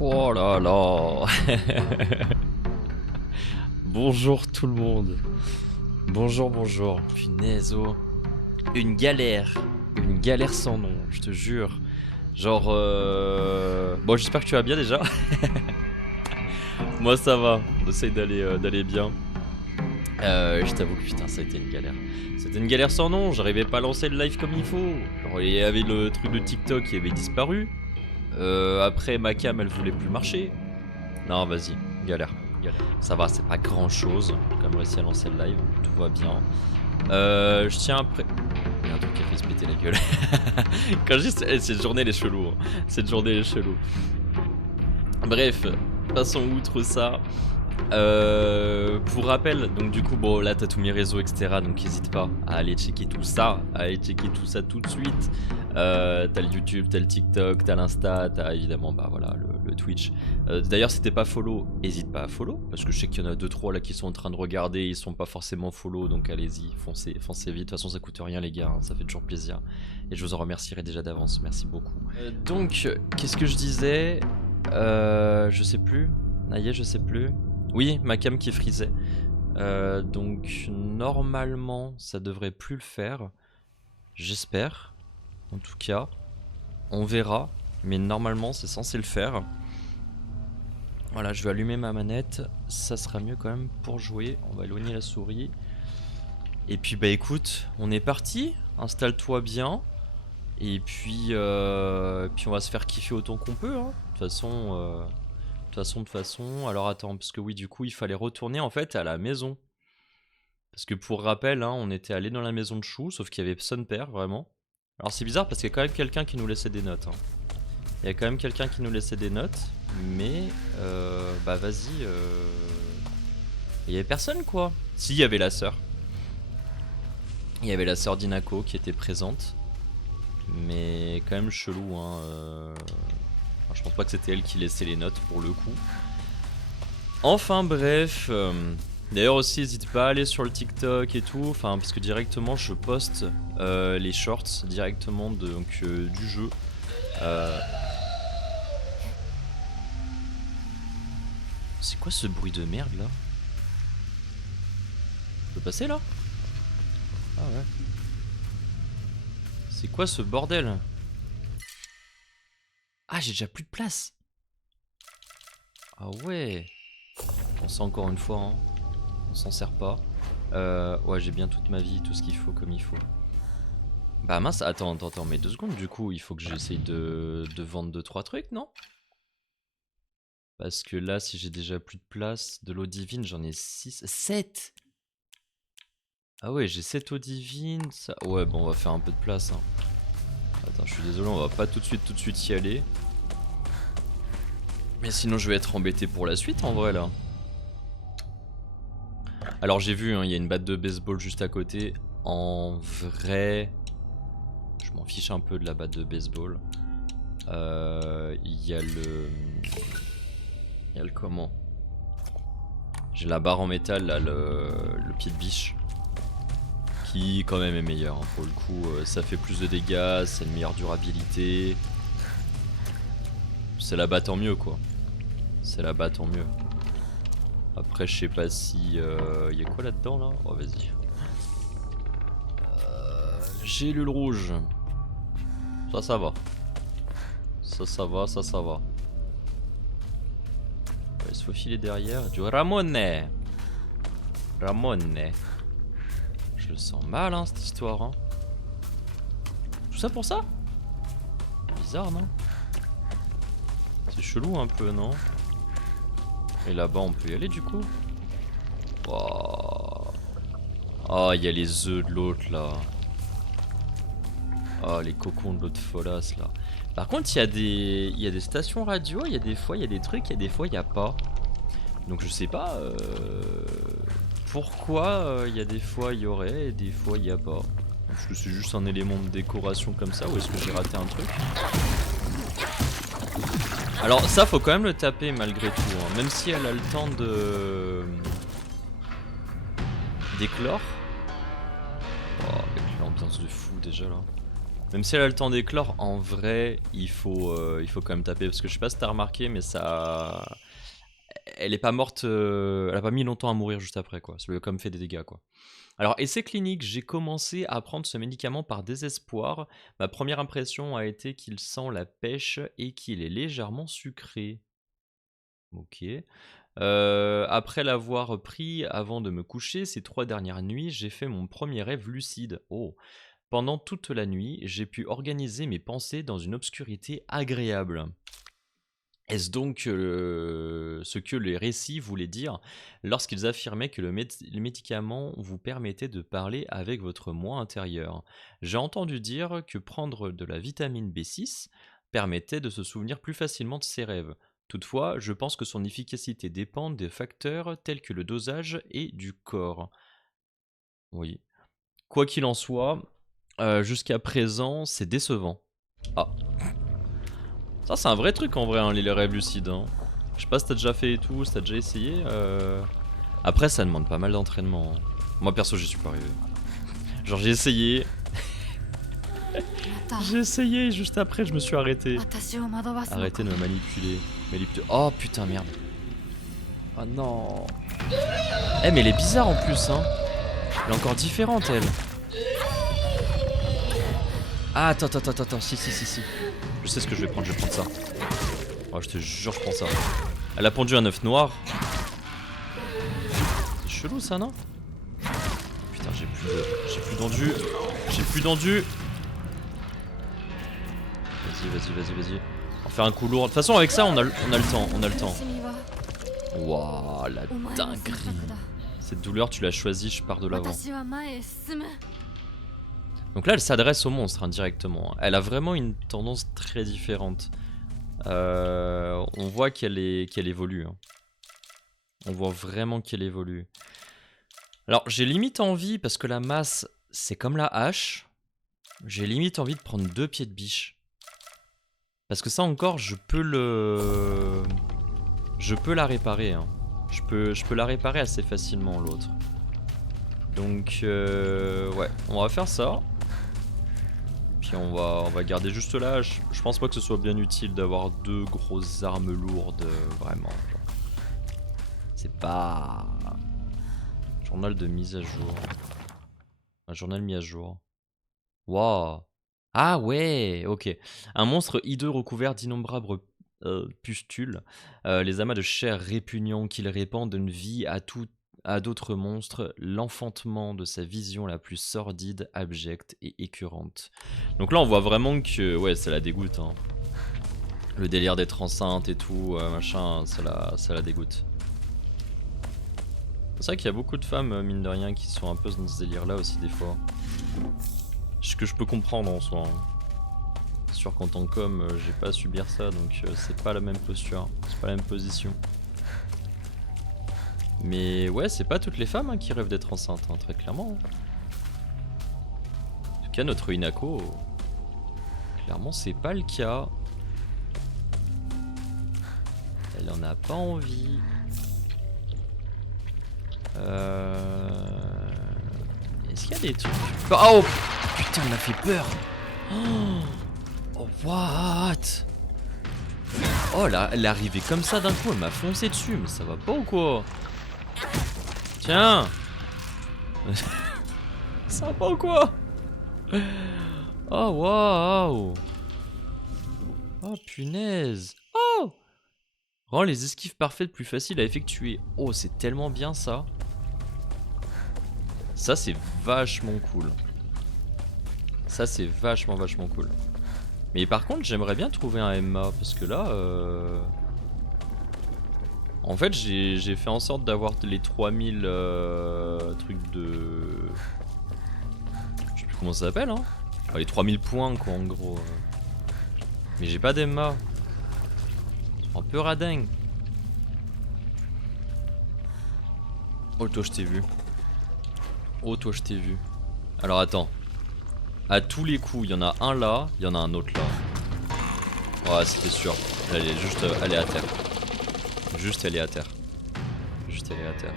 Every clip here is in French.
Oh là là. Bonjour tout le monde. Bonjour, bonjour. Punaise, oh. Une galère. Une galère sans nom, je te jure. Genre, bon, j'espère que tu vas bien déjà. Moi, ça va. On essaye d'aller bien. Je t'avoue que putain, ça a été une galère. C'était une galère sans nom. J'arrivais pas à lancer le live comme il faut. Genre, il y avait le truc de TikTok qui avait disparu. Après, ma cam, elle voulait plus marcher. Non, vas-y, galère. Ça va, c'est pas grand chose. J'ai quand même réussi à lancer le live, tout va bien. Je tiens après. Il y a un truc qui a fait se péter la gueule. Quand je dis cette journée, elle est chelou. Hein. Cette journée, elle est chelou. Bref, passons outre ça. Pour rappel, donc du coup, bon là t'as tous mes réseaux, etc. Donc n'hésite pas à aller checker tout ça, tout de suite. T'as le YouTube, t'as le TikTok, t'as l'Insta, t'as évidemment bah voilà le Twitch. D'ailleurs si t'es pas follow, hésite pas à follow parce que je sais qu'il y en a 2-3 là qui sont en train de regarder, ils sont pas forcément follow, donc allez-y, foncez vite. De toute façon ça coûte rien les gars, hein, ça fait toujours plaisir. Et je vous en remercierai déjà d'avance, merci beaucoup. Donc qu'est-ce que je disais, je sais plus. Naïe, je sais plus. Oui, ma cam qui frisait. Donc normalement, ça devrait plus le faire. J'espère. En tout cas, on verra. Mais normalement, c'est censé le faire. Voilà, je vais allumer ma manette. Ça sera mieux quand même pour jouer. On va éloigner la souris. Et puis bah écoute, on est parti. Installe-toi bien. Et puis, on va se faire kiffer autant qu'on peut. Hein. De toute façon, alors attends, parce que oui, du coup, il fallait retourner en fait à la maison. Parce que pour rappel, hein, on était allé dans la maison de Chou, sauf qu'il y avait son père, vraiment. Alors c'est bizarre parce qu'il y a quand même quelqu'un qui nous laissait des notes. Hein. Il y a quand même quelqu'un qui nous laissait des notes, mais bah vas-y. Il y avait personne quoi. Si, il y avait la sœur. Il y avait la sœur d'Inako qui était présente. Mais quand même chelou, hein. Enfin, je pense pas que c'était elle qui laissait les notes pour le coup. Enfin bref. D'ailleurs aussi n'hésite pas à aller sur le TikTok et tout, enfin parce que directement je poste les shorts directement donc, du jeu. C'est quoi ce bruit de merde là? Je peux passer là? Ah ouais. C'est quoi ce bordel? Ah j'ai déjà plus de place. Ah ouais. On sait encore une fois, hein. On s'en sert pas. Ouais, j'ai bien toute ma vie, tout ce qu'il faut comme il faut. Bah mince, attends, mais 2 secondes, du coup, il faut que j'essaye de vendre 2-3 trucs, non? Parce que là, si j'ai déjà plus de place, de l'eau divine, j'en ai 6... 7! Ah ouais, j'ai 7 eau divine, ça... Ouais, bon, on va faire un peu de place, hein. Attends, je suis désolé, on va pas tout de suite y aller. Mais sinon, je vais être embêté pour la suite, en vrai, là. Alors j'ai vu, hein, il y a une batte de baseball juste à côté. En vrai, je m'en fiche un peu de la batte de baseball. Il y a le... Il y a le comment? J'ai la barre en métal, là, le pied de biche. Qui quand même est meilleur, hein, pour le coup. Ça fait plus de dégâts, c'est une meilleure durabilité. C'est la batte en mieux, quoi. C'est la batte en mieux. Après, je sais pas si... y a quoi là-dedans, là? Oh, vas-y. Gélule rouge. Ça va. Ça va. On va se faufiler derrière. Du Ramone. Je le sens mal, hein, cette histoire. Hein. Tout ça pour ça? Bizarre, non? C'est chelou un peu, non? Et là-bas, on peut y aller, du coup? Oh, oh, il y a les œufs de l'autre, là. Oh, les cocons de l'autre folasse, là. Par contre, il y a des stations radio, il y a des fois, il y a des trucs, il y a des fois, il n'y a pas. Donc, je sais pas pourquoi il y a des fois, il y aurait, et des fois, il n'y a pas. Est-ce que c'est juste un élément de décoration comme ça, ou est-ce que j'ai raté un truc? Alors, ça, faut quand même le taper, malgré tout. Hein. Même si elle a le temps de... d'éclore. Oh, avec l'ambiance de fou, déjà, là. Même si elle a le temps d'éclore, en vrai, il faut quand même taper. Parce que je sais pas si t'as remarqué, mais ça... Elle est pas morte... elle a pas mis longtemps à mourir juste après, quoi. Ça lui a comme fait des dégâts, quoi. Alors, essai clinique, j'ai commencé à prendre ce médicament par désespoir. Ma première impression a été qu'il sent la pêche et qu'il est légèrement sucré. Ok. Après l'avoir pris avant de me coucher, ces 3 dernières nuits, j'ai fait mon premier rêve lucide. Oh. Pendant toute la nuit, j'ai pu organiser mes pensées dans une obscurité agréable. Est-ce donc ce que les récits voulaient dire lorsqu'ils affirmaient que le médicament vous permettait de parler avec votre moi intérieur? J'ai entendu dire que prendre de la vitamine B6 permettait de se souvenir plus facilement de ses rêves. Toutefois, je pense que son efficacité dépend des facteurs tels que le dosage et du corps. Oui. Quoi qu'il en soit, jusqu'à présent, c'est décevant. Ah. Ça, c'est un vrai truc en vrai, hein, les rêves lucides. Hein. Je sais pas si t'as déjà fait et tout, si t'as déjà essayé. Après, ça demande pas mal d'entraînement. Hein. Moi, perso, j'y suis pas arrivé. Genre, j'ai essayé. J'ai essayé et juste après, je me suis arrêté. Arrêtez de me manipuler. Oh putain, merde. Oh non. Eh, mais elle est bizarre en plus, hein. Elle est encore différente, elle. Ah, attends, si. Je sais ce que je vais prendre ça. Oh, je te jure, je prends ça. Elle a pondu un œuf noir. C'est chelou ça, non? Putain, j'ai plus d'endu. Vas-y. On va faire un coup lourd. De toute façon, avec ça, on a le temps. Waouh, la dinguerie. Cette douleur, tu l'as choisie, je pars de l'avant. Donc là, elle s'adresse au monstre indirectement. Elle a vraiment une tendance très différente. On voit qu'elle évolue. Hein. On voit vraiment qu'elle évolue. Alors, j'ai limite envie, parce que la masse, c'est comme la hache. J'ai limite envie de prendre 2 pieds de biche. Parce que ça encore, je peux la réparer. Hein. Je peux la réparer assez facilement, l'autre. Donc, ouais, on va faire ça. Puis on va garder juste là. Je pense pas que ce soit bien utile d'avoir 2 grosses armes lourdes, vraiment. C'est pas... Journal de mise à jour. Un journal mis à jour. Waouh. Ah ouais, ok. Un monstre hideux recouvert d'innombrables pustules. Les amas de chair répugnants qu'il répand donnent vie à d'autres monstres, l'enfantement de sa vision la plus sordide, abjecte et écœurante. Donc là on voit vraiment que ouais, ça la dégoûte. Hein. Le délire d'être enceinte et tout, machin, ça la dégoûte. C'est vrai qu'il y a beaucoup de femmes, mine de rien, qui sont un peu dans ce délire là aussi des fois. Ce que je peux comprendre en soi. Hein. C'est sûr qu'en tant qu'homme, j'ai pas à subir ça, donc c'est pas la même posture, c'est pas la même position. Mais ouais, c'est pas toutes les femmes hein, qui rêvent d'être enceintes, hein, très clairement. En tout cas, notre Inako, clairement, c'est pas le cas. Elle en a pas envie. Est-ce qu'il y a des trucs... Oh putain, elle m'a fait peur. Oh what? Oh là, elle est arrivée comme ça d'un coup, elle m'a foncé dessus, mais ça va pas ou quoi? Tiens. Ça va pas ou quoi? Oh waouh. Oh punaise. Oh. Rend les esquives parfaites plus faciles à effectuer. Oh, c'est tellement bien ça. Ça c'est vachement cool. Ça c'est vachement cool. Mais par contre j'aimerais bien trouver un Emma parce que là en fait j'ai fait en sorte d'avoir les 3000 trucs de... Je sais plus comment ça s'appelle hein. Enfin, les 3000 points quoi en gros. Mais j'ai pas d'Emma. Un peu radin. Oh toi je t'ai vu. Oh toi je t'ai vu. Alors attends. À tous les coups, il y en a un là, il y en a un autre là. Ouais, c'était sûr. Elle est juste, elle est à terre. Juste, elle est à terre. Juste, elle est à terre.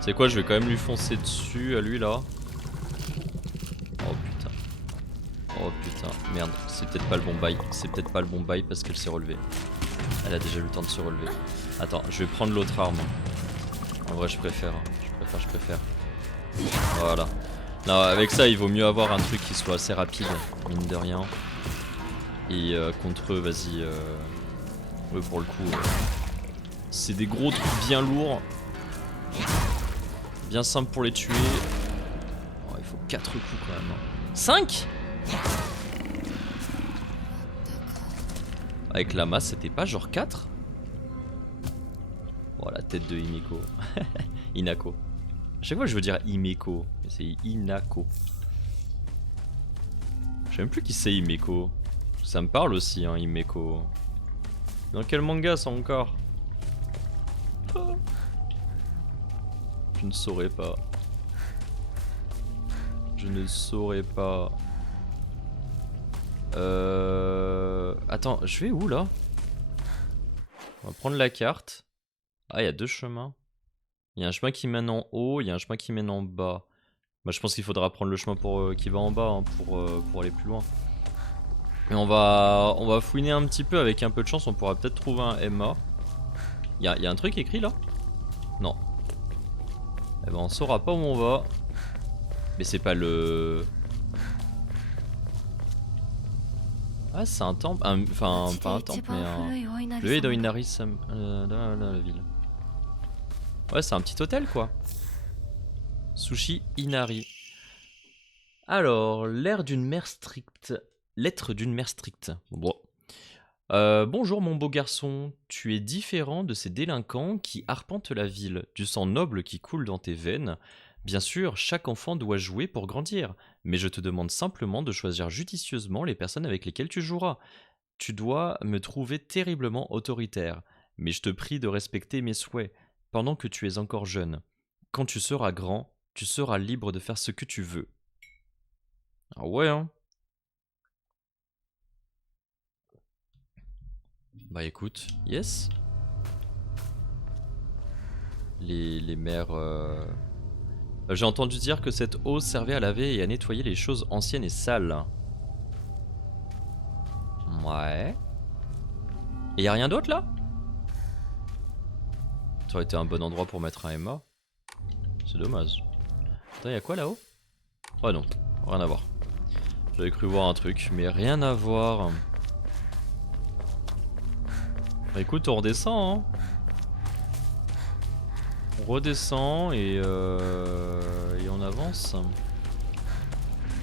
C'est quoi, je vais quand même lui foncer dessus à lui là. Oh putain. Oh Oh putain, merde, c'est peut-être pas le bon bail. C'est peut-être pas le bon bail parce qu'elle s'est relevée. Elle a déjà eu le temps de se relever. Attends, je vais prendre l'autre arme. En vrai, je préfère. Je préfère. Voilà. Non, avec ça, il vaut mieux avoir un truc qui soit assez rapide, mine de rien. Et contre eux, vas-y. Ouais, pour le coup, c'est des gros trucs bien lourds. Bien simple pour les tuer. Oh, il faut 4 coups quand même. 5 ? Avec la masse, c'était pas genre 4 ? Oh, la tête de Himeko. Inako. À chaque fois, je veux dire Himeko, mais c'est Inako. Je sais même plus qui c'est Himeko. Ça me parle aussi, hein, Himeko. Dans quel manga ça encore? Je ne saurais pas. Je ne saurais pas. Attends, je vais où là? On va prendre la carte. Ah, il y a 2 chemins. Il y a un chemin qui mène en haut, il y a un chemin qui mène en bas. Bah, je pense qu'il faudra prendre le chemin qui va en bas hein, pour aller plus loin. Et on va fouiner un petit peu, avec un peu de chance, on pourra peut-être trouver un Emma. Il y a un truc écrit là? Non. Eh ben on saura pas où on va. Mais c'est pas le... Ah c'est un temple, enfin pas un temple mais un... Le Edo Inari, la ville. Ouais c'est un petit hôtel quoi. Sushi Inari. Alors, lettre d'une mère stricte. Bon. Bonjour mon beau garçon, tu es différent de ces délinquants qui arpentent la ville, du sang noble qui coule dans tes veines. Bien sûr, chaque enfant doit jouer pour grandir, mais je te demande simplement de choisir judicieusement les personnes avec lesquelles tu joueras. Tu dois me trouver terriblement autoritaire, mais je te prie de respecter mes souhaits, pendant que tu es encore jeune. Quand tu seras grand, tu seras libre de faire ce que tu veux. Ah ouais hein. Bah écoute, yes. Les mères... J'ai entendu dire que cette eau servait à laver et à nettoyer les choses anciennes et sales. Ouais. Et y'a rien d'autre là? Ça aurait été un bon endroit pour mettre un Emma. C'est dommage. Attends, y'a quoi là-haut? Ouais non, rien à voir. J'avais cru voir un truc, mais rien à voir. Bah écoute, on redescend hein. On redescend et on avance.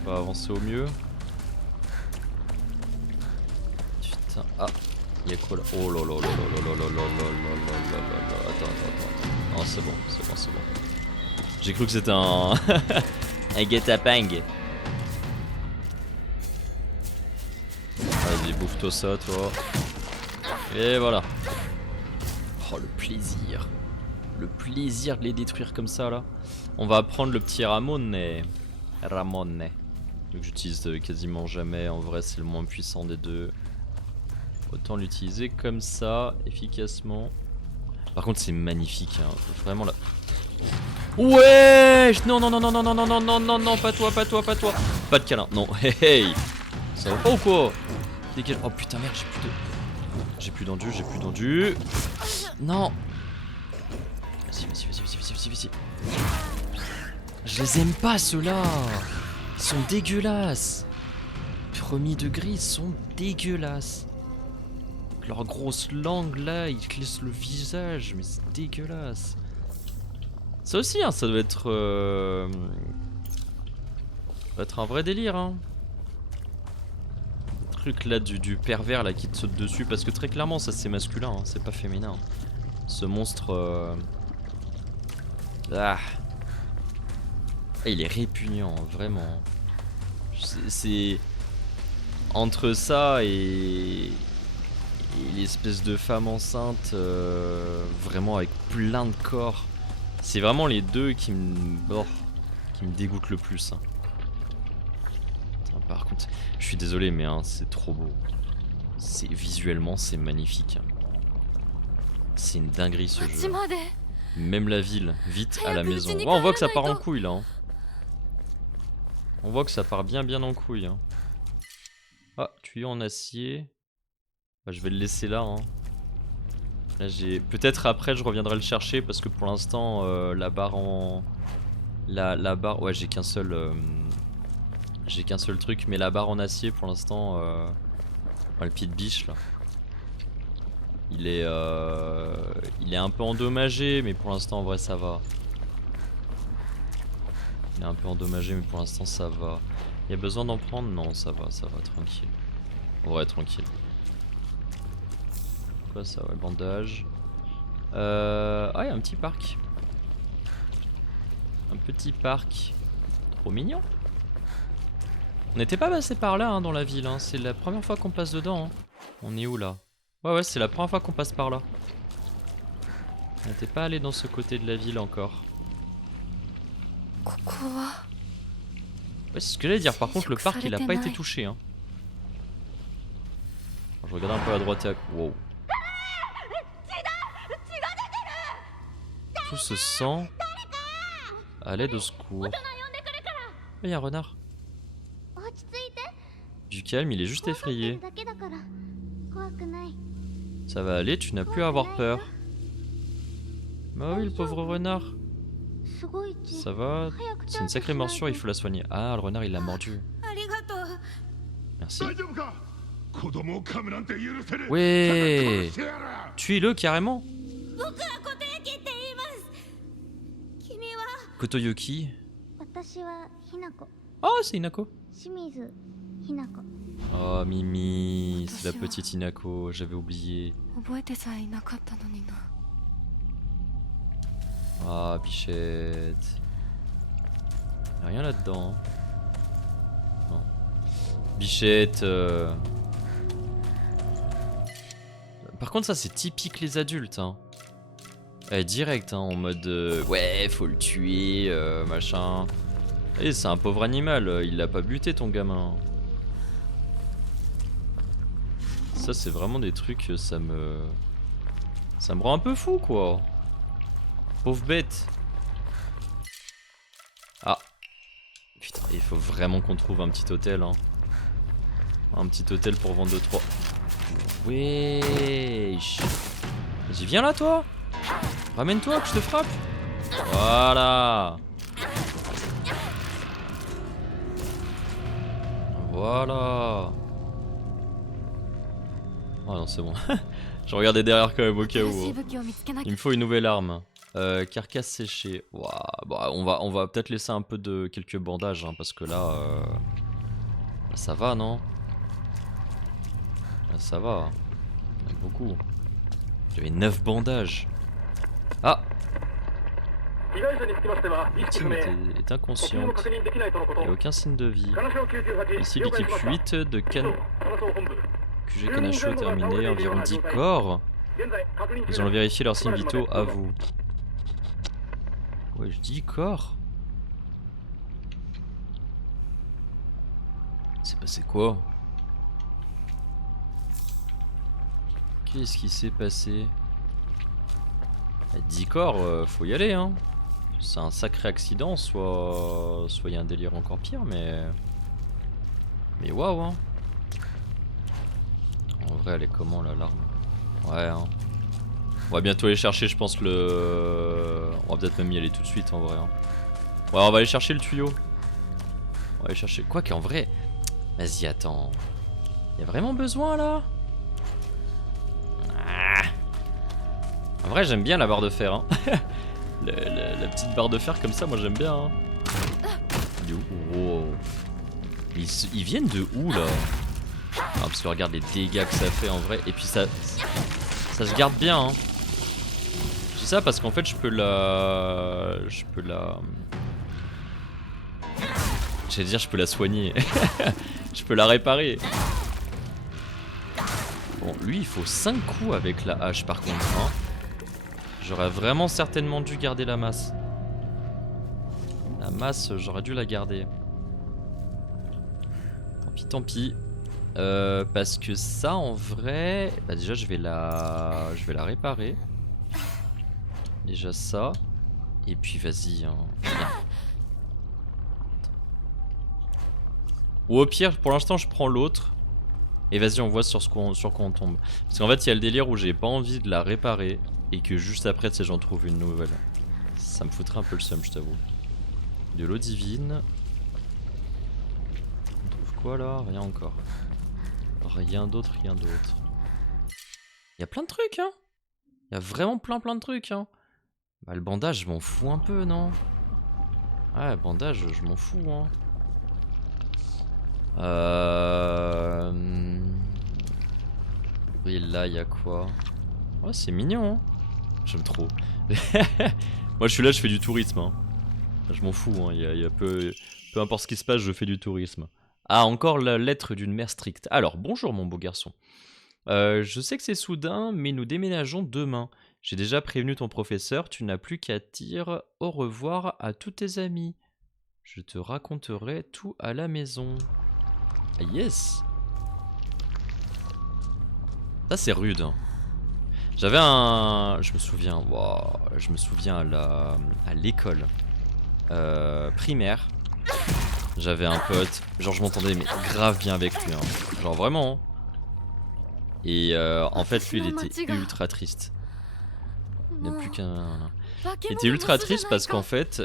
On va avancer au mieux. Putain, ah, y'a quoi là? Oh là là là là là là là là là là là. Attends. Non, c'est bon. J'ai cru que c'était un... un guet-apens. Vas-y, bouffe-toi ça, toi. Et voilà. Oh, le plaisir. Le plaisir de les détruire comme ça, là. On va prendre le petit Ramone. Que j'utilise quasiment jamais. En vrai, c'est le moins puissant des deux. Autant l'utiliser comme ça, efficacement. Par contre, c'est magnifique. Hein. Vraiment, là. Ouais. Non, pas toi. Pas de câlin. Non, hey. Ça va pas ou quoi? Oh putain, merde, j'ai plus d'endu. Non. Vas-y. Je les aime pas ceux-là. Ils sont dégueulasses. Premier degré, ils sont dégueulasses. Avec leur grosse langue là, ils glissent le visage, mais c'est dégueulasse. Ça aussi, hein, ça doit être un vrai délire, hein. Le truc là du pervers là qui te saute dessus, parce que très clairement ça c'est masculin, hein, c'est pas féminin. Ce monstre il est répugnant, vraiment. C'est entre ça et l'espèce de femme enceinte vraiment avec plein de corps. C'est vraiment les deux qui me dégoûtent le plus. Hein. Putain, par contre, je suis désolé mais hein, c'est trop beau. Visuellement c'est magnifique. C'est une dinguerie ce jeu. Même la ville, vite à la maison. Ouais, on voit que ça part en couille là. Hein. On voit que ça part bien en couille. Hein. Ah, tuyau en acier. Bah, je vais le laisser là. Hein. Là j'ai. Peut-être après je reviendrai le chercher parce que pour l'instant la barre en. La barre. Ouais, j'ai qu'un seul. J'ai qu'un seul truc, mais la barre en acier pour l'instant. Enfin, le pied de biche là. Il est un peu endommagé, mais pour l'instant en vrai ça va. Il est un peu endommagé, mais pour l'instant ça va. Il y a besoin d'en prendre? Non, ça va, tranquille. En vrai, tranquille. Quoi ça? Ouais, bandage. Ah, il y a un petit parc. Un petit parc. Trop mignon. On n'était pas passé par là hein, dans la ville, hein. C'est la première fois qu'on passe dedans. Hein. On est où là? Ouais, c'est la première fois qu'on passe par là. On n'était pas allé dans ce côté de la ville encore. Ouais, c'est ce que j'allais dire. Par contre, le parc il a pas été touché. Hein. Je regarde un peu à droite et à gauche. Wow. Tout ce sang. À l'aide au secours. Il y a un renard. Du calme, il est juste effrayé. Ça va aller, tu n'as plus à avoir peur. Bah oui, le pauvre renard. Ça va? C'est une sacrée morsure, il faut la soigner. Ah, le renard il l'a mordu. Merci. Ouais. Tuez-le carrément. Kotoyoki. Oh, c'est Hinako. Oh, Mimi, c'est la petite Hinako, j'avais oublié. Ah, bichette. Y'a rien là-dedans. Non. Bichette. Par contre, ça c'est typique les adultes. Hein. Direct, hein, en mode ouais, faut le tuer, machin. Et c'est un pauvre animal, il l'a pas buté ton gamin. Ça c'est vraiment des trucs, ça me rend un peu fou quoi. Pauvre bête. Ah. Putain, il faut vraiment qu'on trouve un petit hôtel. Hein. Un petit hôtel pour vendre 2-3. Wesh. Vas-y, viens là toi. Ramène-toi que je te frappe. Voilà. Voilà. Oh non, c'est bon. Je regardais derrière quand même au cas où. Il me faut une nouvelle arme. Carcasse séchée. Ouah, bah, on va peut-être laisser un peu de quelques bandages hein, parce que là, ça va non? Là, ça va. Il y en a beaucoup. J'avais 9 bandages. Ah! La victime est inconsciente. Il n'y a aucun signe de vie. Ici l'équipe 8 de QG Kanasho terminé. Environ 10 corps. Nous allons vérifier leurs signes vitaux à vous. Ouais, je dis corps. C'est passé quoi? Qu'est-ce qui s'est passé? 10 corps, faut y aller hein. C'est un sacré accident, soit il y a un délire encore pire, mais waouh hein. En vrai elle est comment là, l'arme? Ouais hein. On va bientôt aller chercher, je pense le... On va peut-être même y aller tout de suite en vrai hein. Ouais, on va aller chercher le tuyau. On va aller chercher... Quoi qu'en vrai... Vas-y attends. Y'a vraiment besoin là? En vrai j'aime bien la barre de fer hein. la petite barre de fer comme ça moi j'aime bien hein. Oh. Ils viennent de où là? Ah, parce que regarde les dégâts que ça fait en vrai. Et puis ça se garde bien hein. Je dis ça parce qu'en fait je peux la... J'allais dire je peux la soigner. Je peux la réparer. Bon lui il faut 5 coups avec la hache par contre hein. J'aurais vraiment certainement dû garder la masse. La masse, j'aurais dû la garder. Tant pis. Parce que ça, en vrai... Bah déjà, je vais la réparer. Déjà ça. Et puis, vas-y. Hein. Ou au pire, pour l'instant, je prends l'autre. Et vas-y, on voit sur quoi on tombe. Parce qu'en fait, il y a le délire où j'ai pas envie de la réparer et que juste après, tu sais, j'en trouve une nouvelle. Ça me foutrait un peu le seum, je t'avoue. De l'eau divine. On trouve quoi là? Rien encore. Rien d'autre, rien d'autre. Il y a plein de trucs, hein. Il y a vraiment plein de trucs, hein. Bah, le bandage, je m'en fous un peu, non? Ouais, bandage, je m'en fous, hein. Et là, il y a quoi? Ouais, c'est mignon, hein. J'aime trop. Moi, je suis là, je fais du tourisme, hein. Je m'en fous, hein. Y a peu importe ce qui se passe, je fais du tourisme. Ah, encore la lettre d'une mère stricte. Alors, bonjour, mon beau garçon. Je sais que c'est soudain, mais nous déménageons demain. J'ai déjà prévenu ton professeur, tu n'as plus qu'à dire au revoir à tous tes amis. Je te raconterai tout à la maison. Ah yes. Ça c'est rude, hein. J'avais un... Je me souviens, wow, je me souviens à l'école primaire. J'avais un pote, genre je m'entendais mais grave bien avec lui, hein. Genre vraiment, hein. Et en fait lui il était ultra triste. Il n'y a plus qu'un... Il était ultra triste parce qu'en fait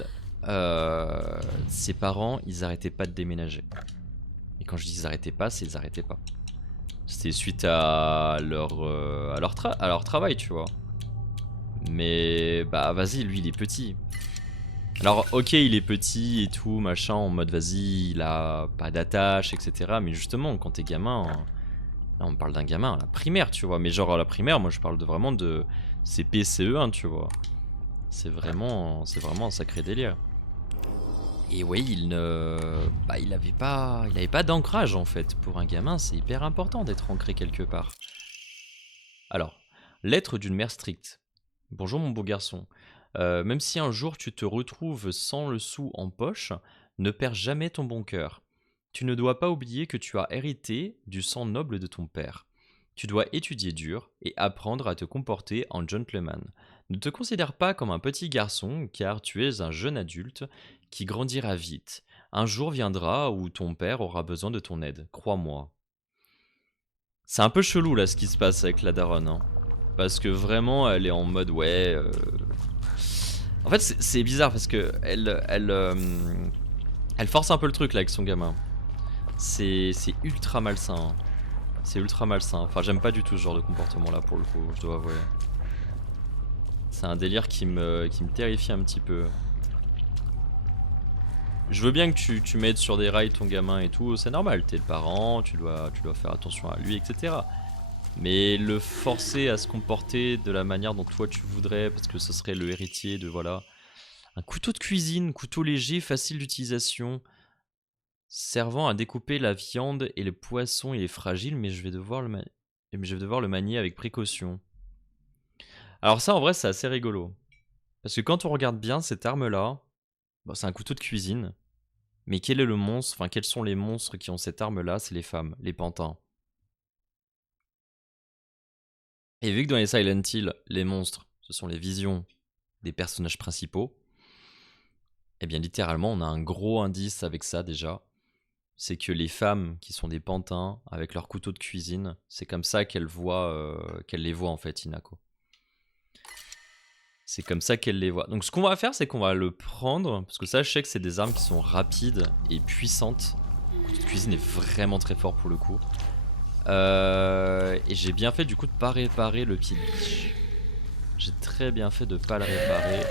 ses parents ils arrêtaient pas de déménager. Et quand je dis ils arrêtaient pas, c'est ils arrêtaient pas. C'était suite à leur travail, tu vois. Mais bah vas-y, lui il est petit. Alors ok, il est petit et tout, machin, en mode vas-y, il a pas d'attache, etc. Mais justement, quand t'es gamin, là on parle d'un gamin à la primaire, tu vois. Mais genre à la primaire, moi je parle vraiment de CP, CE1, tu vois. C'est vraiment un sacré délire. Et oui, il avait pas d'ancrage en fait. Pour un gamin, c'est hyper important d'être ancré quelque part. Alors, lettre d'une mère stricte. Bonjour mon beau garçon. Même si un jour tu te retrouves sans le sou en poche, ne perds jamais ton bon cœur. Tu ne dois pas oublier que tu as hérité du sang noble de ton père. Tu dois étudier dur et apprendre à te comporter en gentleman. Ne te considère pas comme un petit garçon, car tu es un jeune adulte qui grandira vite. Un jour viendra où ton père aura besoin de ton aide, crois-moi. C'est un peu chelou là ce qui se passe avec la daronne, hein. Parce que vraiment elle est en mode ouais... En fait c'est bizarre parce que elle force un peu le truc là avec son gamin. C'est ultra malsain, hein. C'est ultra malsain. Enfin, j'aime pas du tout ce genre de comportement là pour le coup, je dois avouer. C'est un délire qui me terrifie un petit peu. Je veux bien que tu m'aides sur des rails ton gamin et tout, c'est normal, t'es le parent, tu dois faire attention à lui, etc. Mais le forcer à se comporter de la manière dont toi tu voudrais, parce que ce serait le héritier de voilà. Un couteau de cuisine, couteau léger, facile d'utilisation. Servant à découper la viande et le poisson, il est fragile, mais je vais devoir le manier avec précaution. Alors ça, en vrai, c'est assez rigolo. Parce que quand on regarde bien cette arme-là, bon, c'est un couteau de cuisine. Mais quel est le monstre, enfin quels sont les monstres qui ont cette arme-là? C'est les femmes, les pantins. Et vu que dans les Silent Hill, les monstres, ce sont les visions des personnages principaux, eh bien littéralement, on a un gros indice avec ça déjà. C'est que les femmes qui sont des pantins avec leur couteau de cuisine, c'est comme ça qu'elles les voient en fait, Hinako. C'est comme ça qu'elle les voit. Donc ce qu'on va faire, c'est qu'on va le prendre, parce que ça je sais que c'est des armes qui sont rapides et puissantes. Le couteau de cuisine est vraiment très fort pour le coup. Et j'ai bien fait du coup de pas réparer le pied de biche. J'ai très bien fait de pas le réparer.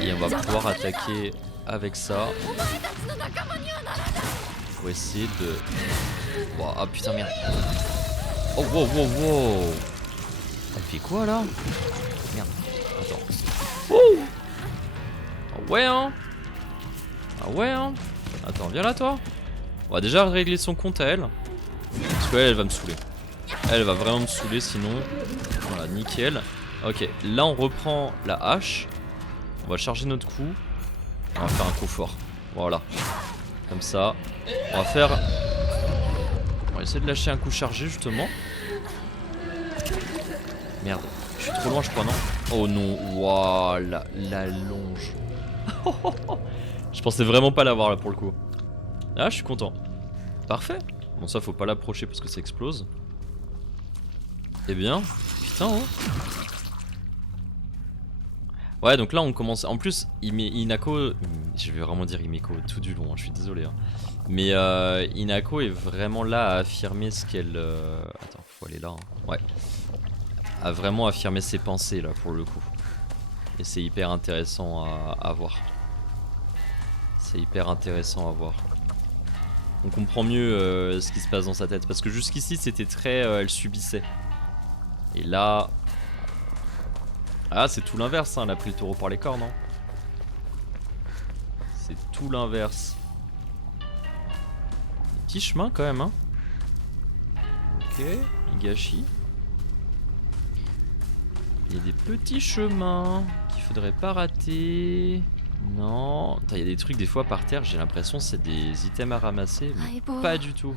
Et on va pouvoir attaquer avec ça. Pour essayer de... Oh, ah putain merde. Oh wow wow wow. Elle fait quoi là? Merde. Attends. Oh ah ouais hein. Ah ouais hein. Attends, viens là toi. On va déjà régler son compte à elle. Parce qu'elle elle va me saouler. Elle va vraiment me saouler sinon. Voilà, nickel. Ok, là on reprend la hache. On va charger notre coup. On va faire un coup fort. Voilà. Comme ça. On va faire... On va essayer de lâcher un coup chargé justement. Merde. Je suis trop loin je crois non? Oh non. Waouh, la longe. Je pensais vraiment pas l'avoir là pour le coup. Ah je suis content. Parfait. Bon ça faut pas l'approcher parce que ça explose. Eh bien, putain hein. Ouais donc là on commence, en plus Inako, je vais vraiment dire Himeko tout du long, hein, je suis désolé hein. Mais Inako est vraiment là à affirmer ce qu'elle... Attends, faut aller là, hein. Ouais. A vraiment affirmer ses pensées là pour le coup. Et c'est hyper intéressant à voir. C'est hyper intéressant à voir. On comprend mieux ce qui se passe dans sa tête. Parce que jusqu'ici c'était très... elle subissait. Et là... Ah c'est tout l'inverse, hein, elle a pris le taureau par les cornes. Hein. C'est tout l'inverse. Petit chemin quand même hein. Ok, Higashi. Il y a des petits chemins qu'il faudrait pas rater. Non, il y a des trucs des fois par terre, j'ai l'impression c'est des items à ramasser, mais pas du tout.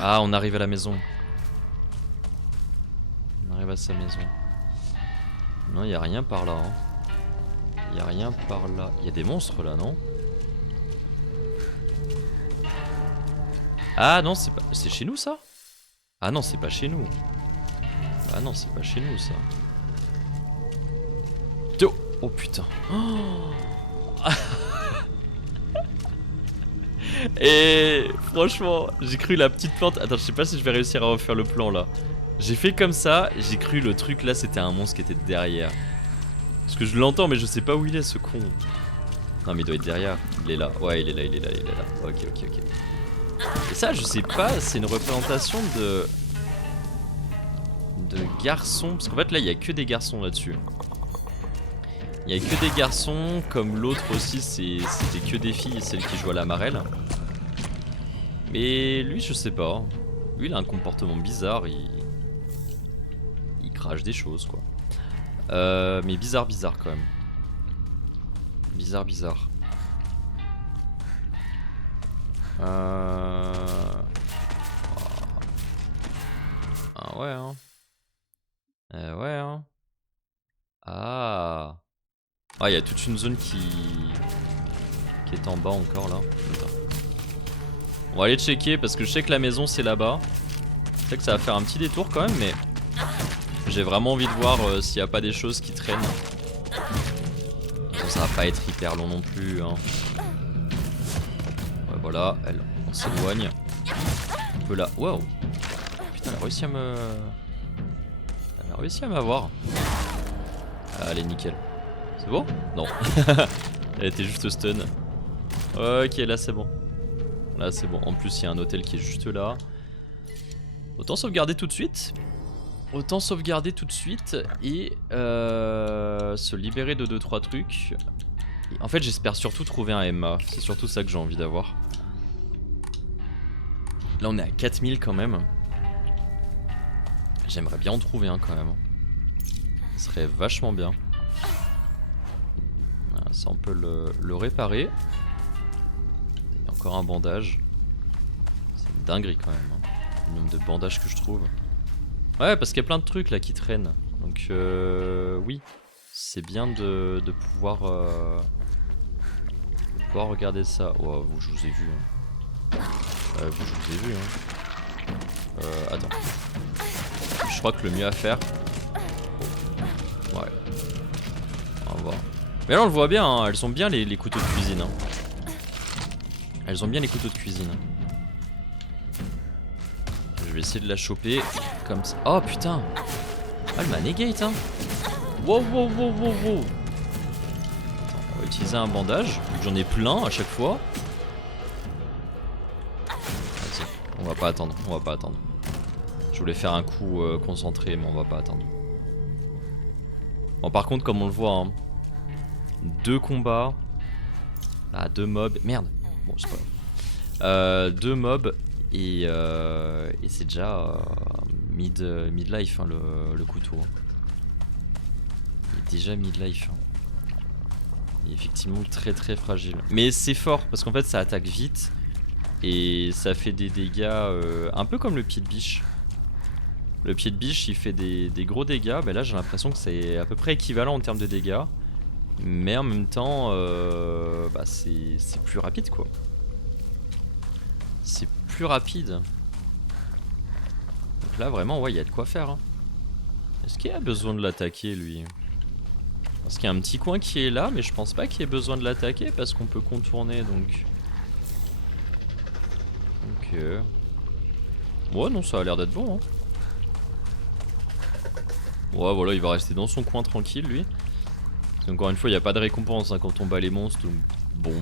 Ah, on arrive à la maison. On arrive à sa maison. Non, il y a rien par là. Hein. Il y a rien par là. Il y a des monstres là, non? Ah non, c'est pas... C'est chez nous ça? Ah non, c'est pas chez nous. Ah non, c'est pas chez nous ça. Oh, oh putain. Oh. Et franchement, j'ai cru la petite plante. Attends, je sais pas si je vais réussir à refaire le plan là. J'ai fait comme ça, j'ai cru le truc là c'était un monstre qui était derrière. Parce que je l'entends mais je sais pas où il est ce con. Non mais il doit être derrière. Il est là. Ouais, il est là, il est là, il est là. Ok, ok, ok. Et ça, je sais pas, c'est une représentation de garçons. Parce qu'en fait là, il y a que des garçons là-dessus. Il y a que des garçons, comme l'autre aussi, c'était que des filles, celle qui joue à la marelle. Mais lui, je sais pas. Lui, il a un comportement bizarre, il crache des choses, quoi. Mais bizarre, bizarre quand même. Bizarre, bizarre. Ah ouais, hein. Ouais, hein. Ah. Ah, il y a toute une zone qui est en bas encore là. Putain. On va aller checker parce que je sais que la maison c'est là-bas. Je sais que ça va faire un petit détour quand même, mais j'ai vraiment envie de voir s'il n'y a pas des choses qui traînent. Bon, ça va pas être hyper long non plus. Hein. Ouais, voilà, on s'éloigne. On peut là. Waouh! Putain, elle a réussi à me. Elle a réussi à m'avoir. Allez, nickel. C'est bon? Non. Elle était juste stun. Ok, là c'est bon. Là c'est bon. En plus, il y a un hôtel qui est juste là. Autant sauvegarder tout de suite. Autant sauvegarder tout de suite et se libérer de 2-3 trucs. Et en fait, j'espère surtout trouver un Emma. C'est surtout ça que j'ai envie d'avoir. Là, on est à 4000 quand même. J'aimerais bien en trouver un quand même. Ce serait vachement bien. Voilà, ça, on peut le réparer. Il y a encore un bandage. C'est une dinguerie quand même. Hein. Le nombre de bandages que je trouve. Ouais, parce qu'il y a plein de trucs là qui traînent. Donc, oui. C'est bien de pouvoir regarder ça. Oh, vous, je vous ai vu. Hein. Vous, je vous ai vu. Hein. Attends. Je crois que le mieux à faire. Oh. Ouais. On va voir. Mais là, on le voit bien. Hein. Elles ont bien les couteaux de cuisine. Hein. Elles ont bien les couteaux de cuisine. Je vais essayer de la choper comme ça. Oh putain! Ah, le manegate, hein! Wow, wow, wow, wow, wow! Attends, on va utiliser un bandage, vu que j'en ai plein à chaque fois. Vas-y, on va pas attendre, on va pas attendre. Je voulais faire un coup concentré, mais on va pas attendre. Bon, par contre, comme on le voit, hein, 2 combats. Ah, 2 mobs. Merde! Bon, c'est pas grave. 2 mobs. Et c'est déjà mid-life hein, le couteau. Il est déjà mid-life. Hein. Il est effectivement très très fragile. Mais c'est fort parce qu'en fait ça attaque vite. Et ça fait des dégâts un peu comme le pied de biche. Le pied de biche il fait des gros dégâts. Mais là j'ai l'impression que c'est à peu près équivalent en termes de dégâts. Mais en même temps bah, c'est plus rapide quoi. C'est plus rapide. Donc là vraiment ouais il y a de quoi faire hein. Est-ce qu'il a besoin de l'attaquer lui? Parce qu'il y a un petit coin qui est là mais je pense pas qu'il y ait besoin de l'attaquer parce qu'on peut contourner donc... Ok. Ouais non ça a l'air d'être bon hein. Ouais voilà il va rester dans son coin tranquille lui. Encore une fois il n'y a pas de récompense hein, quand on bat les monstres donc bon.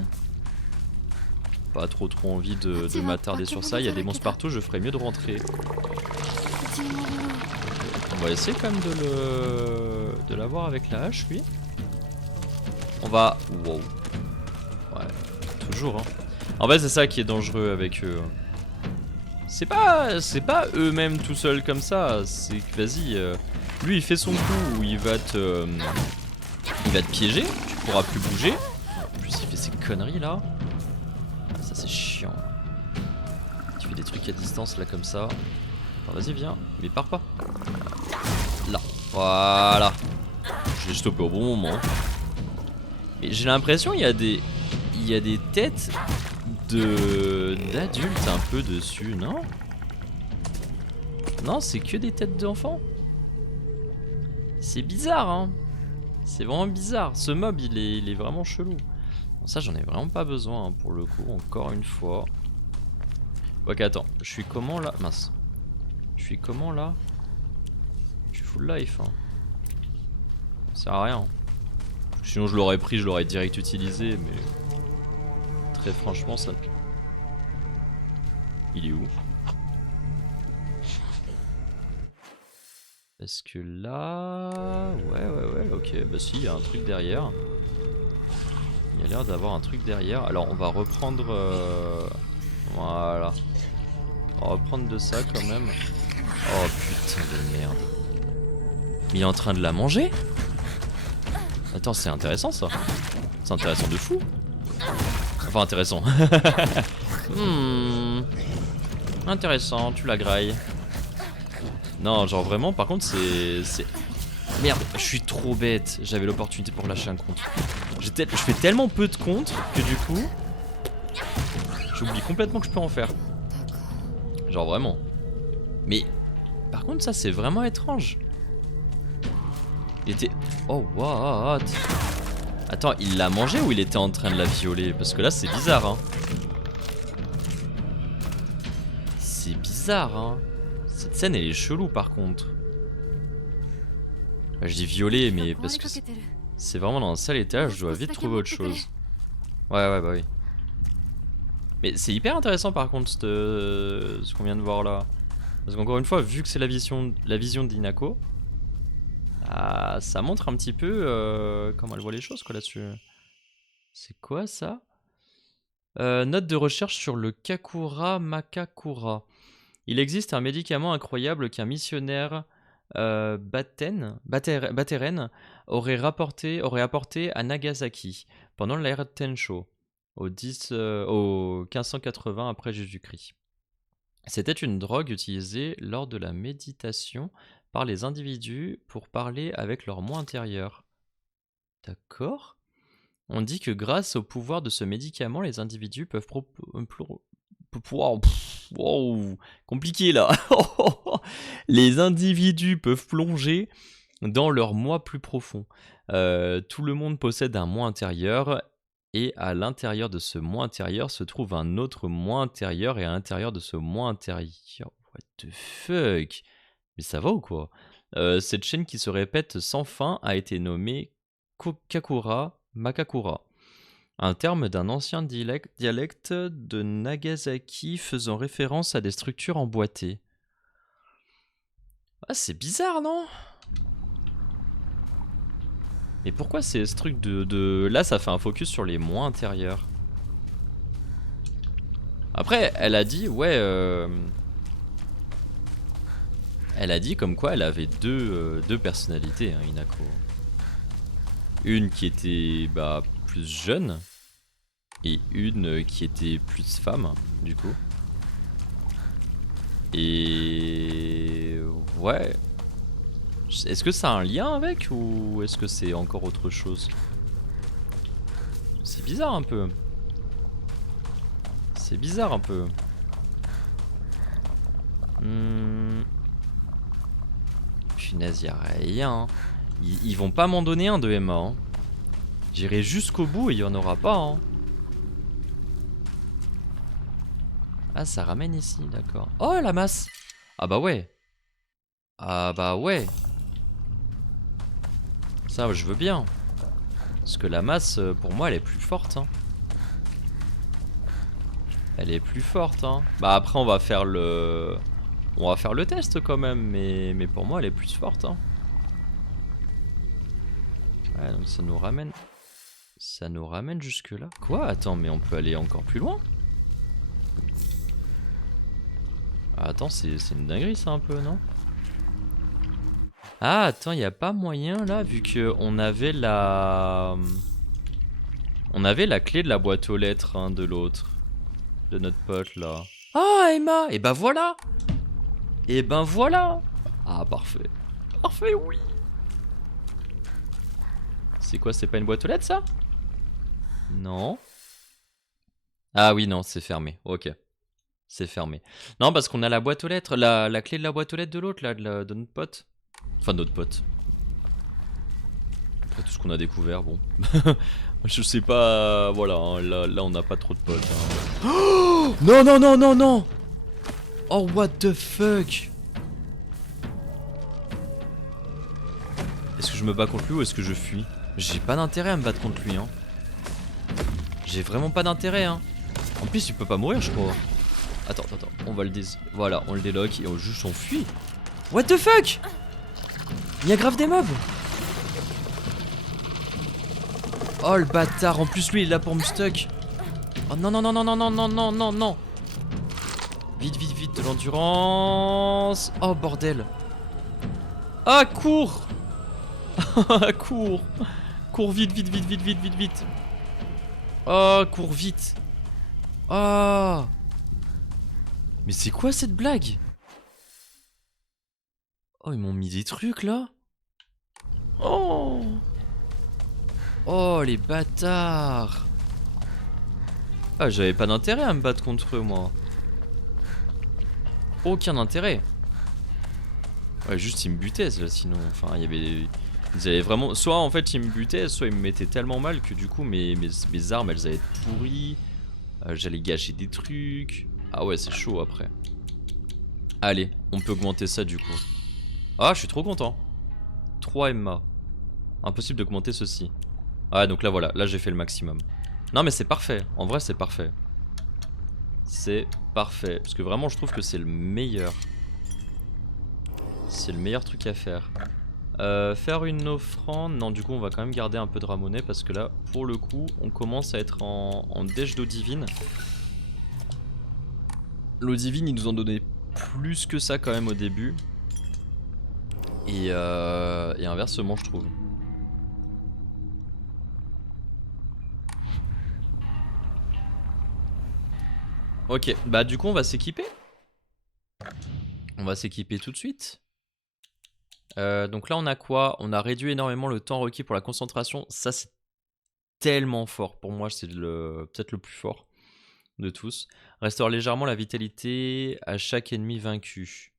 Pas trop envie de m'attarder sur ça, il y a des monstres partout, je ferais mieux de rentrer. On va essayer quand même de l'avoir avec la hache lui. On va... Wow. Ouais, toujours hein. En fait c'est ça qui est dangereux avec eux. C'est pas eux-mêmes tout seuls comme ça, c'est que vas-y, lui il fait son coup où il va te piéger, tu pourras plus bouger. En plus il fait ces conneries là. Ça c'est chiant. Tu fais des trucs à distance là comme ça. Vas-y viens, mais pars pas. Là, voilà. Je l'ai stoppé au bon moment. Mais j'ai l'impression il y a des têtes d'adultes un peu dessus, non? Non, c'est que des têtes d'enfants. C'est bizarre, hein. C'est vraiment bizarre. Ce mob, il est vraiment chelou. Bon, ça, j'en ai vraiment pas besoin, hein, pour le coup, encore une fois. Ok, attends. Je suis comment, là? Mince. Je suis comment, là? Je suis full life, hein. Ça sert à rien. Hein. Sinon, je l'aurais pris, je l'aurais direct utilisé, mais... Très franchement, ça... Il est où? Parce que là... Ouais, ok. Bah si, il y a un truc derrière. Il y a l'air d'avoir un truc derrière. Alors, on va reprendre... Voilà. On va reprendre de ça, quand même. Oh, putain de merde. Mais il est en train de la manger? Attends, c'est intéressant, ça. C'est intéressant de fou. Enfin, intéressant. Intéressant, tu la grailles. Non, genre vraiment, par contre, c'est... Merde, je suis trop bête. J'avais l'opportunité pour lâcher un contre. Je fais tellement peu de contre que du coup... J'oublie complètement que je peux en faire. Genre vraiment. Mais... Par contre, ça, c'est vraiment étrange. Il était... Oh, what? Attends, il l'a mangé ou il était en train de la violer? Parce que là, c'est bizarre, hein. C'est bizarre, hein. Cette scène, elle est chelou, par contre. Bah, je dis violer, mais parce que c'est vraiment dans un sale état, je dois vite trouver autre chose. Ouais, bah oui. Mais c'est hyper intéressant, par contre, ce qu'on vient de voir là. Parce qu'encore une fois, vu que c'est la vision d'Inako, ça montre un petit peu comment elle voit les choses, quoi, là-dessus. C'est quoi, ça? Note de recherche sur le Kakura Makakura. Il existe un médicament incroyable qu'un missionnaire Bateren aurait apporté à Nagasaki pendant l'ère Tensho au 1580 après Jésus-Christ. C'était une drogue utilisée lors de la méditation par les individus pour parler avec leur moi intérieur. D'accord. On dit que grâce au pouvoir de ce médicament, les individus peuvent wow, compliqué là. Les individus peuvent plonger dans leur moi plus profond. Tout le monde possède un moi intérieur et à l'intérieur de ce moi intérieur se trouve un autre moi intérieur et à l'intérieur de ce moi intérieur... What the fuck? Mais ça va ou quoi? Cette chaîne qui se répète sans fin a été nommée Kakura Makakura. Un terme d'un ancien dialecte de Nagasaki faisant référence à des structures emboîtées. Ah, c'est bizarre, non? Mais pourquoi c'est ce truc de... Là, ça fait un focus sur les moi intérieurs. Après, elle a dit, ouais... Elle a dit comme quoi elle avait deux personnalités, hein, Inako. Une qui était plus jeune et une qui était plus femme, du coup. Et ouais. Est-ce que ça a un lien avec ou est-ce que c'est encore autre chose? C'est bizarre un peu. C'est bizarre un peu. punaise, y'a rien. Hein. Ils vont pas m'en donner un de Emma. Hein. J'irai jusqu'au bout et il y en aura pas. Hein. Ah, ça ramène ici, d'accord. Oh, la masse. Ah bah ouais. Ah bah ouais. Ça, je veux bien. Parce que la masse, pour moi, elle est plus forte. Hein. Elle est plus forte. Hein. Bah après, on va faire le test quand même. Mais pour moi, elle est plus forte. Hein. Ouais, donc ça nous ramène... Ça nous ramène jusque là. Quoi? Attends, mais on peut aller encore plus loin? Ah, attends, c'est une dinguerie ça un peu, non? Ah, attends, y a pas moyen là, vu que on avait la... On avait la clé de la boîte aux lettres hein, de l'autre. De notre pote là. Ah, Emma! Et bah voilà! Et ben voilà! Ah, parfait. Parfait, oui! C'est quoi, c'est pas une boîte aux lettres ça? Non. Ah oui, non, c'est fermé. Ok. C'est fermé. Non, parce qu'on a la boîte aux lettres, la clé de la boîte aux lettres de l'autre, là, de notre pote. Enfin, notre pote. Après tout ce qu'on a découvert, bon. Je sais pas, voilà, hein, là on n'a pas trop de potes. Hein. Oh non, non, non, non, non. Oh, what the fuck. Est-ce que je me bats contre lui ou est-ce que je fuis? J'ai pas d'intérêt à me battre contre lui, hein. J'ai vraiment pas d'intérêt, hein. En plus, il peut pas mourir, je crois. Attends, on va le voilà, on le déloque et on juste on fuit. What the fuck? Il y a grave des mobs. Oh le bâtard, en plus lui il est là pour me stuck. Oh non non non non non non non non non non. Vite vite vite de l'endurance. Oh bordel. Ah cours. Cours. Cours vite vite vite vite vite vite vite. Oh cours vite. Oh. Mais c'est quoi cette blague? Oh ils m'ont mis des trucs là. Oh. Oh les bâtards. Ah j'avais pas d'intérêt à me battre contre eux moi. Aucun intérêt. Ouais juste ils me butaient là, sinon. Enfin il y avait... Ils avaient vraiment... Soit en fait ils me butaient, soit ils me mettaient tellement mal que du coup mes armes elles allaient être pourries. J'allais gâcher des trucs. Ah ouais c'est chaud après. Allez on peut augmenter ça du coup. Ah je suis trop content. 3 Emma. Impossible d'augmenter ceci. Ah donc là voilà, là j'ai fait le maximum. Non mais c'est parfait, en vrai c'est parfait. C'est parfait, parce que vraiment je trouve que c'est le meilleur. C'est le meilleur truc à faire. Faire une offrande, non du coup on va quand même garder un peu de ramonée parce que là pour le coup on commence à être en déche d'eau divine. L'eau divine ils nous en donnaient plus que ça quand même au début. Et inversement je trouve. Ok, bah du coup on va s'équiper. On va s'équiper tout de suite. Donc là on a quoi? On a réduit énormément le temps requis pour la concentration. Ça c'est tellement fort. Pour moi c'est peut-être le plus fort de tous. Restaure légèrement la vitalité à chaque ennemi vaincu.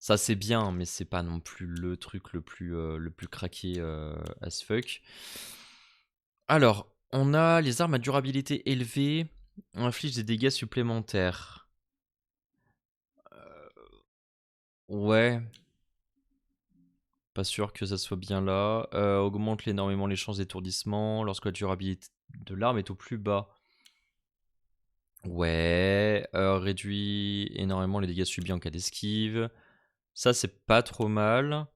Ça c'est bien mais c'est pas non plus le truc le plus craqué as fuck. Alors on a les armes à durabilité élevée. On inflige des dégâts supplémentaires. Ouais. Pas sûr que ça soit bien là. Augmente énormément les chances d'étourdissement lorsque la durabilité de l'arme est au plus bas. Ouais. Réduit énormément les dégâts subis en cas d'esquive. Ça, c'est pas trop mal.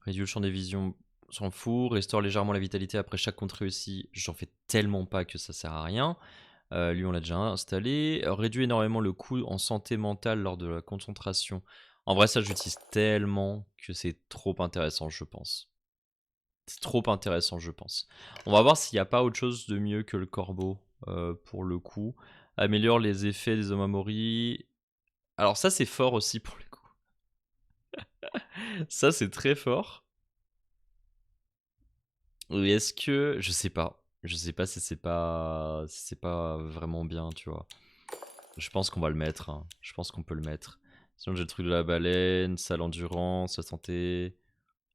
Réduit le champ des visions, s'en fout. Restaure légèrement la vitalité après chaque contre réussi. J'en fais tellement pas que ça sert à rien. Lui, on l'a déjà installé. Réduit énormément le coût en santé mentale lors de la concentration. En vrai, ça, j'utilise tellement que c'est trop intéressant, je pense. C'est trop intéressant, je pense. On va voir s'il n'y a pas autre chose de mieux que le corbeau, pour le coup. Améliore les effets des Omamori. Alors ça, c'est fort aussi pour le coup. Ça, c'est très fort. Et est-ce que... Je sais pas. Je sais pas si c'est pas vraiment bien, tu vois. Je pense qu'on va le mettre. Hein. Je pense qu'on peut le mettre. Sinon j'ai le truc de la baleine, ça l'endurance, la santé,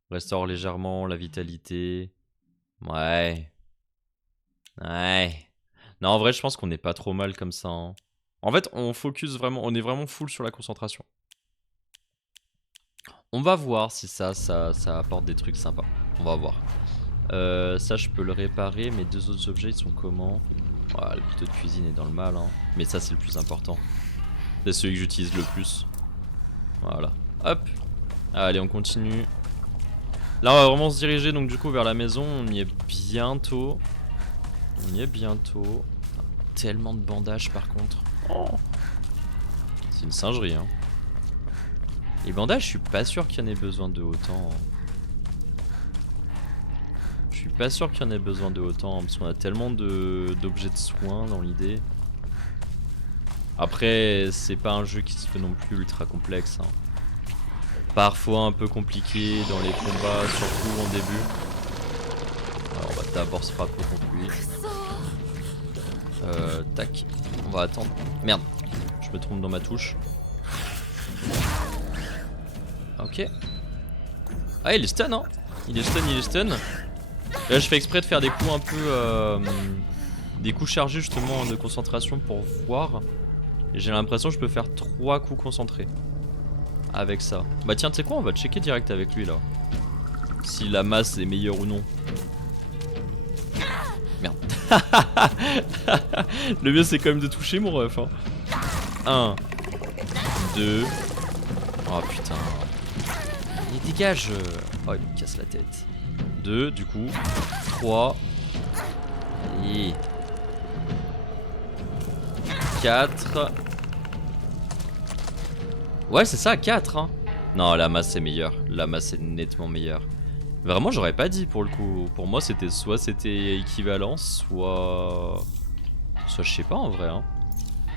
restaure légèrement la vitalité. Ouais. Ouais. Non, en vrai, je pense qu'on n'est pas trop mal comme ça, hein. En fait, on focus vraiment, on est vraiment full sur la concentration. On va voir si ça apporte des trucs sympas. On va voir. Ça, je peux le réparer. Mes 2 autres objets, ils sont comment? Le couteau de cuisine est dans le mal, hein. Mais ça, c'est le plus important. C'est celui que j'utilise le plus. Voilà. Hop. Allez, on continue. Là, on va vraiment se diriger donc du coup vers la maison. On y est bientôt. On y est bientôt. Tellement de bandages par contre. Oh. C'est une singerie, hein. Les bandages, je suis pas sûr qu'il y en ait besoin de autant. Je suis pas sûr qu'il y en ait besoin de autant, parce qu'on a tellement d'objets de soins dans l'idée. Après, c'est pas un jeu qui se fait non plus ultra complexe, hein. Parfois un peu compliqué dans les combats, surtout en début. Alors on va d'abord se frapper contre lui. Tac. On va attendre. Merde, je me trompe dans ma touche. Ok. Ah, il est stun, hein. Il est stun, il est stun. Là, je fais exprès de faire des coups un peu... des coups chargés justement de concentration pour voir. Et j'ai l'impression que je peux faire 3 coups concentrés. Avec ça. Bah tiens, tu sais quoi, on va checker direct avec lui là. Si la masse est meilleure ou non. Merde. Le mieux c'est quand même de toucher mon ref, hein. 1 2. Oh putain. Il dégage. Oh, il me casse la tête. 2 du coup. 3. Allez. 4. Ouais, c'est ça, 4, hein. Non, la masse est meilleure. La masse est nettement meilleure. Vraiment, j'aurais pas dit pour le coup. Pour moi, c'était soit c'était équivalent, soit je sais pas en vrai, hein.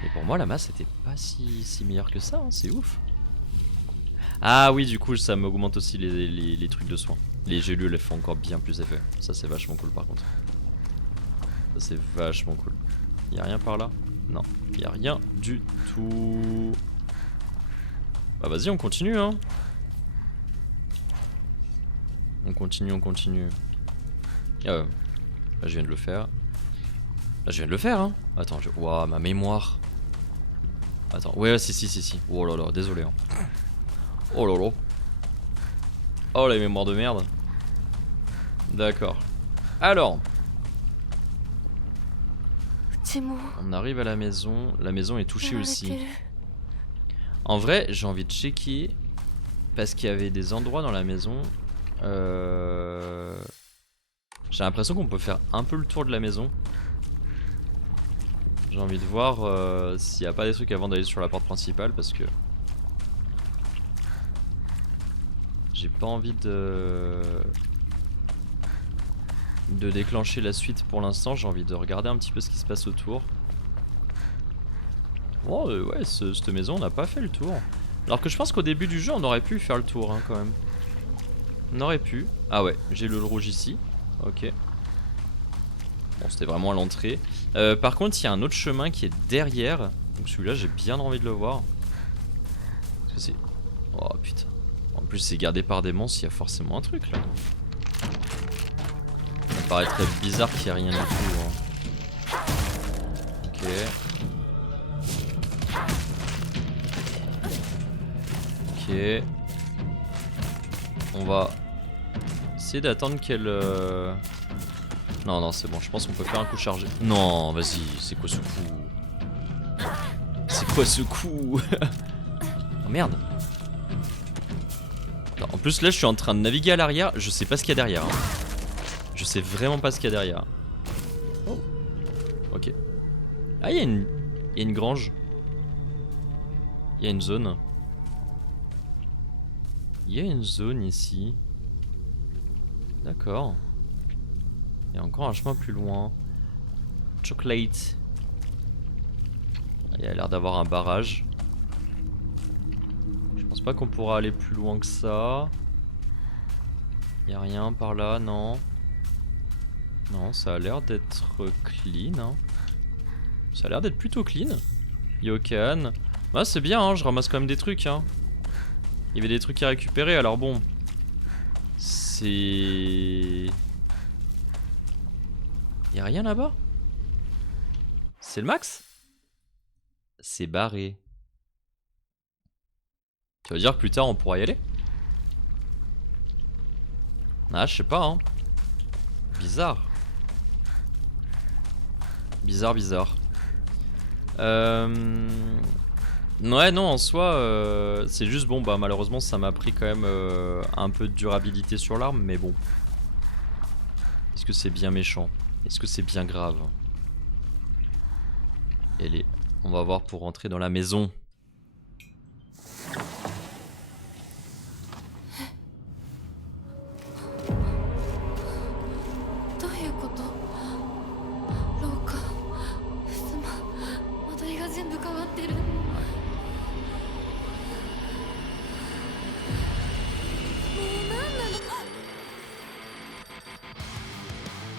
Mais pour moi, la masse était pas si meilleure que ça, hein. C'est ouf. Ah oui, du coup, ça m'augmente aussi les trucs de soins. Les gélules, elles font encore bien plus effet. Ça, c'est vachement cool par contre. Ça, c'est vachement cool. Y'a rien par là? Non, y'a rien du tout. Bah vas-y, on continue, hein. On continue, on continue. Là, je viens de le faire. Là, je viens de le faire, hein. Attends, Ouah, ma mémoire. Attends, ouais, si. Oh là là, désolé, hein. Oh là là. Oh, la mémoire de merde. D'accord. Alors. On arrive à la maison. La maison est touchée aussi. En vrai, j'ai envie de checker. Parce qu'il y avait des endroits dans la maison. J'ai l'impression qu'on peut faire un peu le tour de la maison. J'ai envie de voir s'il n'y a pas des trucs avant d'aller sur la porte principale. Parce que j'ai pas envie de déclencher la suite pour l'instant. J'ai envie de regarder un petit peu ce qui se passe autour. Oh ouais, cette maison on n'a pas fait le tour. Alors que je pense qu'au début du jeu on aurait pu faire le tour, hein, quand même. On aurait pu. Ah ouais, j'ai le rouge ici. Ok. Bon, c'était vraiment à l'entrée. Par contre, il y a un autre chemin qui est derrière. Donc celui-là, j'ai bien envie de le voir. Parce que c'est... Oh putain. En plus, c'est gardé par des monstres, il y a forcément un truc là. Ça paraîtrait bizarre qu'il n'y ait rien du tout, hein. Ok. Ok. On va essayer d'attendre qu'elle... Non, c'est bon, je pense qu'on peut faire un coup chargé. Non, vas-y, c'est quoi ce coup? C'est quoi ce coup? Oh merde. Non, en plus là, je suis en train de naviguer à l'arrière, je sais pas ce qu'il y a derrière, hein. Je sais vraiment pas ce qu'il y a derrière. Oh. Ok. Ah, il y a une grange. Il y a une zone. Il y a une zone ici. D'accord. Il y a encore un chemin plus loin. Chocolate. Il y a l'air d'avoir un barrage. Je pense pas qu'on pourra aller plus loin que ça. Il y a rien par là, non. Non, ça a l'air d'être clean, hein. Ça a l'air d'être plutôt clean. Yokan. Bah c'est bien, hein, je ramasse quand même des trucs, hein. y avait des trucs à récupérer, alors bon. C'est... Y'a rien là-bas? C'est le max? C'est barré. Tu veux dire que plus tard on pourra y aller? Ah, je sais pas, hein. Bizarre. Bizarre. Ouais, non, en soi, c'est juste bon, bah malheureusement ça m'a pris quand même un peu de durabilité sur l'arme, mais bon. Est-ce que c'est bien méchant? Est-ce que c'est bien grave? Allez, on va voir pour rentrer dans la maison.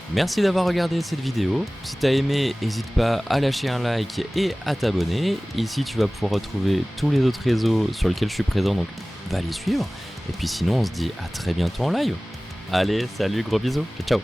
Merci d'avoir regardé cette vidéo. Si t'as aimé, n'hésite pas à lâcher un like et à t'abonner. Ici, tu vas pouvoir retrouver tous les autres réseaux sur lesquels je suis présent, donc va les suivre. Et puis sinon, on se dit à très bientôt en live. Allez, salut, gros bisous. Ciao.